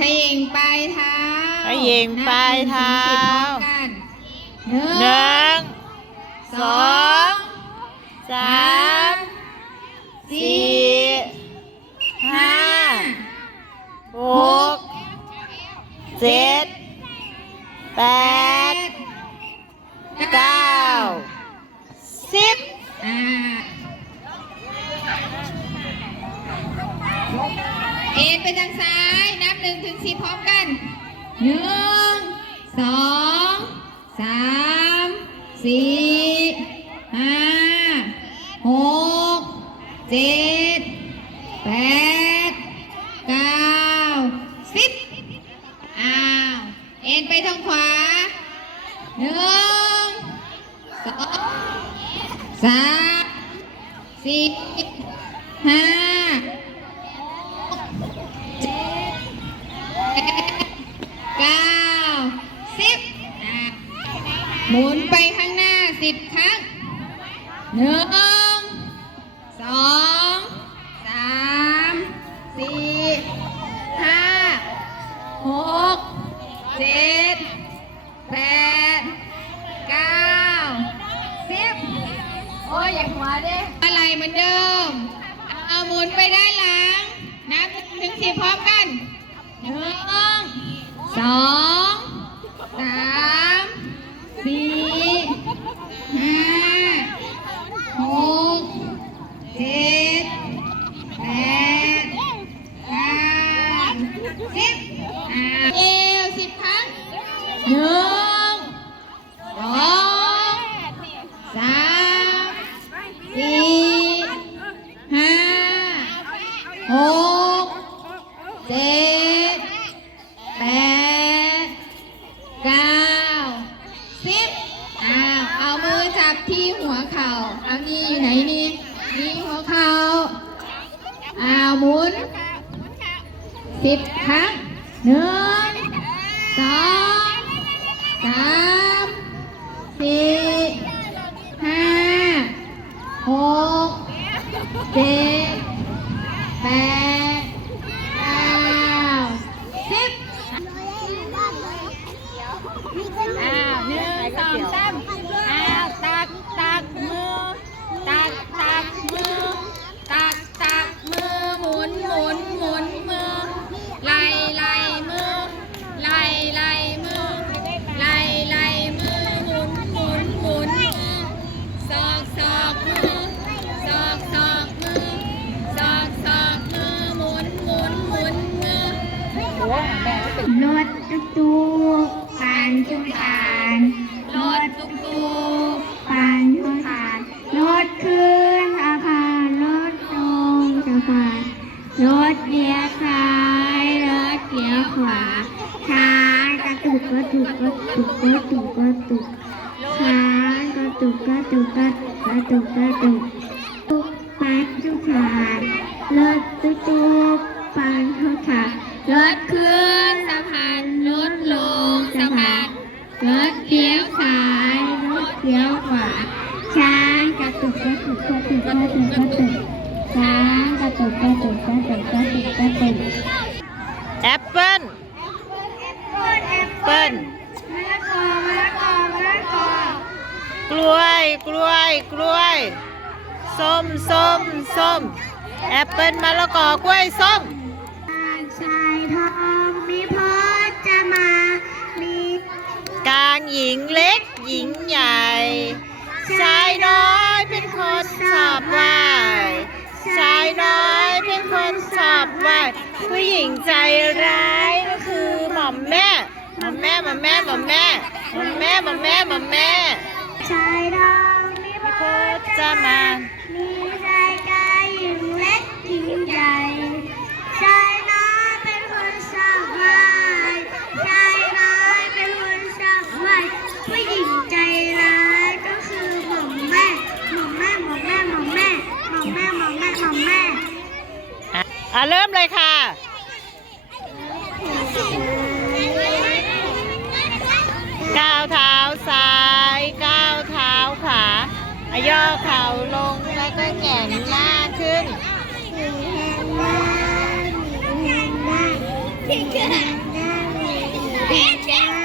ขยิงปลายเท้าขยิงปลายเท้าหนึ่งสองสามสี่ห้าหกเจ็ดแปดเก้าสิบเอ็นไปทางซ้ายนับ1 ถึง 10พร้อมกัน1 2 3 4 5 6 7 8 9 10เอ็นไปทางขวา1 2 3 4 5 หมุนไปข้างหน้า10 ครั้ง1 2 3 4 5 6 7 8 9 10โอ้ยอย่าหัวดิอะไรเหมือนเดิมเอาหมุนไปด้านหลังนับถึง10พร้อมกัน1 2 3 4 5 6 7 8 9 10เอว10 ครั้ง1 2 3 4 5 6 7 8 9 10เอามือจับที่หัวเข่าเอานี่อยู่ไหนนี่หัวเข่าหมุน10 ครั้ง1 2 3 4 5 6 7 8 9 10 1 2 3ตักมือหมุนมือไล่มือไล่มือไล่มือหมุนมือศอกมือศอกมือศอกมือหมุนมือรถตุ๊กผ่านชุมผ่านรถตุ๊กผ่านชุมผ่านรถขึ้นสะพานรถลงสะพานรถเลี้ยวซ้ายรถเลี้ยวขวาช้างกระตุกช้างกระตุกตุ๊กผ่านชุมผ่านรถตุ๊กผ่านชุมผ่านรถขึ้นสะพานรถลงสะพานรถเลี้ยวซ้ายรถเลี้ยวขวาช้างกระตุกช้างกระตุกแอปเปิ้ลมะละกอกล้วยส้มแอปเปิ้ลมะละกอกล้วยส้มชายทองมีพ่อจะมามีกลางหญิงเล็กหญิงใหญ่ชายน้อยเป็นคนชอบไหว้ชายน้อยเป็นคนชอบไหว้ผู้หญิงใจร้ายก็คือหม่อมแม่ชายทองมีพ่อจะมามีชายกายหญิงเล็กหญิงใหญ่ชายน้อยเป็นคนชอบไหว้ชายน้อยเป็นคนชอบไหว้ผู้หญิงใจร้ายก็คือหม่อมแม่เริ่มเลยค่ะก้าวเท้าซ้ายก้าวเท้าขวาย่อเข่าลงแล้วก็แหงนหน้าขึ้น น เช็ค